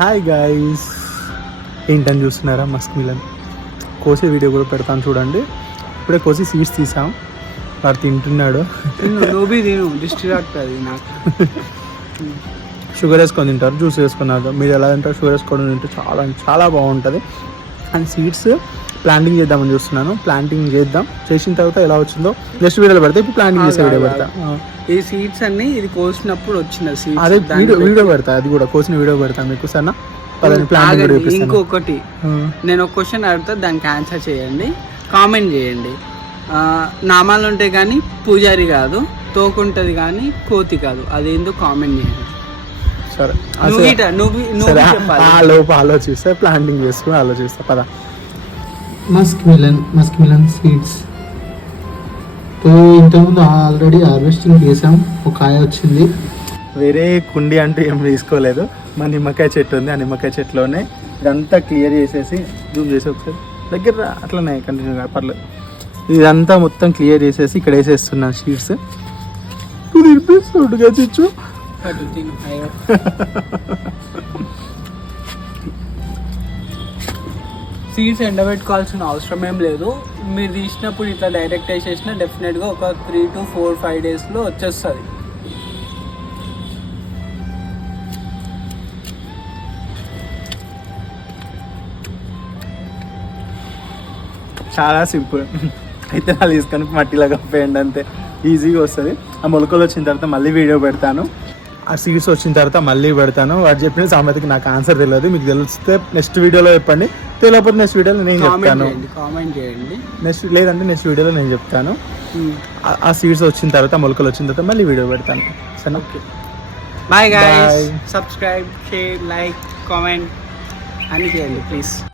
Hi guys, ఏంటని చూస్తున్నారా? Musk melon కోసే వీడియో కూడా పెడతాను చూడండి. ఇప్పుడే కోసి సీడ్స్ తీసాం, వాడు తింటున్నాడు. షుగర్ వేసుకొని తింటారు, జ్యూస్ వేసుకున్నారు. మీరు ఎలా తింటారు? షుగర్ వేసుకొని తింటే చాలా చాలా బాగుంటుంది. అండ్ సీడ్స్ ప్లాంటింగ్ చేద్దామని చూస్తున్నాను. ప్లాంటింగ్ చేద్దాం, చేసిన తర్వాత ఎలా వచ్చిందో నెక్స్ట్ వీడియోలో పెడతా. ఇప్పుడు ప్లాంటింగ్ చేసే వీడియో పెడతా. ఈ సీడ్స్ అన్ని ఇది కోసినప్పుడు వచ్చిన సీడ్స్, అదే వీడియో పెడతా, అది కూడా కోసిన వీడియో పెడతా మీకు. సరేనా? ఇంకొకటి, నేను ఒక క్వశ్చన్ అడుగుతా, దానికి ఆన్సర్ చేయండి, కామెంట్ చేయండి. నామాలు ఉంటాయి కానీ పూజారి కాదు, తోకుంటది కానీ కోతి కాదు, అదేందో కామెంట్ చేయండి. సరే, లోపు ఆలోచిస్తే ప్లాంటింగ్ చేసుకుని ఆలోచిస్తా. పద. మస్క్ మిలన్ సీడ్స్ తో ఇంతకుముందు ఆల్రెడీ హార్వెస్టింగ్ చేసాం. ఒక కాయ వచ్చింది. వేరే కుండి అంటూ ఏం తీసుకోలేదు. మా నిమ్మకాయ చెట్టు ఉంది, ఆ నిమ్మకాయ చెట్టులోనే ఇదంతా క్లియర్ చేసేసి, జూమ్ చేసి ఒకసారి దగ్గర అట్లనే కంటిన్యూగా పర్లేదు. ఇదంతా మొత్తం క్లియర్ చేసేసి ఇక్కడ వేసేస్తున్నాను సీడ్స్. చూడుగా చిచ్చు, సీడ్స్ ఎండబెట్టుకోవాల్సిన అవసరం ఏం లేదు. మీరు తీసినప్పుడు ఇట్లా డైరెక్ట్ వేసేసిన డెఫినెట్గా ఒక 3 to 4-5 డేస్లో వచ్చేస్తుంది. చాలా సింపుల్. అయితే అలా తీసుకొని మట్టిలో కప్పేయండి, అంతే, ఈజీగా వస్తుంది. ఆ మొలకలు వచ్చిన తర్వాత మళ్ళీ వీడియో పెడతాను. ఆ సీడ్స్ వచ్చిన తర్వాత మళ్ళీ పెడతాను. వాడు చెప్పిన సామెతకి నాకు ఆన్సర్ తెలియదు. మీకు తెలిస్తే నెక్స్ట్ వీడియోలో చెప్పండి, తెలియకపోతే నెక్స్ట్ వీడియోలో నేను చెప్తాను. కామెంట్ చేయండి. లేదంటే నెక్స్ట్ వీడియోలో నేను చెప్తాను. ఆ సీడ్స్ వచ్చిన తర్వాత మొలకలు వచ్చిన తర్వాత మళ్ళీ వీడియో పెడతాను. సరేనా? Bye guys, subscribe, share, like, comment అన్ని చేయండి ప్లీజ్.